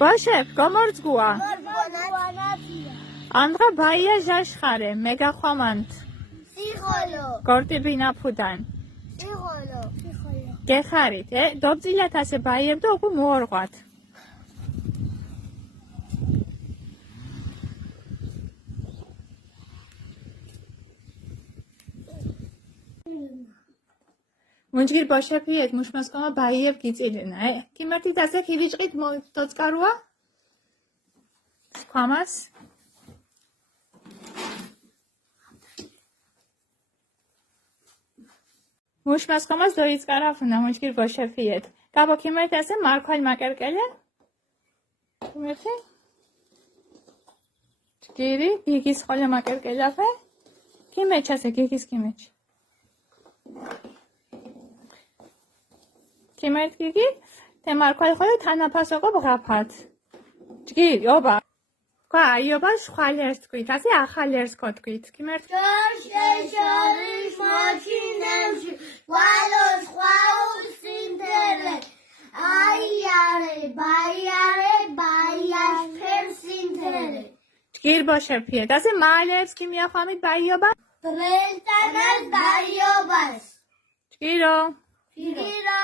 ბაშებ, გომორძგუა. ანდღა ბაია ჟაშხარე, მეგახვამანთ. სიხოლო. გორტიბინაფუდან. სიხოლო. გეხარით, დობძილათ ასე ბაიებ და უკვე მოორღვათ. მუნჯგირ ბაშეფიეთ მუშმასკომა ბაიებ გიწილინა, კიმერთით ასე ხივიჭყით დოწკარუა? ქვამას? მუშმასკომას დოიწკარაფუნა მუნჯგირ ბაშეფიეთ. გაბო კიმერთ ასე მარქვალ მაკერკელე? კიმერთი? ჯგირი, გიგის ხოლე მაკერკელაფე? კიმეჩ ასე გიგის კიმეჩ? კიმერთ გიგი? թե მარქვალ ხოლე თანაფასოყო ბღაფათ. ჯგირი, ობა. Qua ioba schwalers twit, asi achalers kotkit. Kimert. Șoșeșoriș mochinemși, valos xaul sintere. Aiare, baiaș per sintere. Jgir boshepiet. Asi malers kim yaxamit baioba? Treltanas baiobas. Jgiro. Jgiro.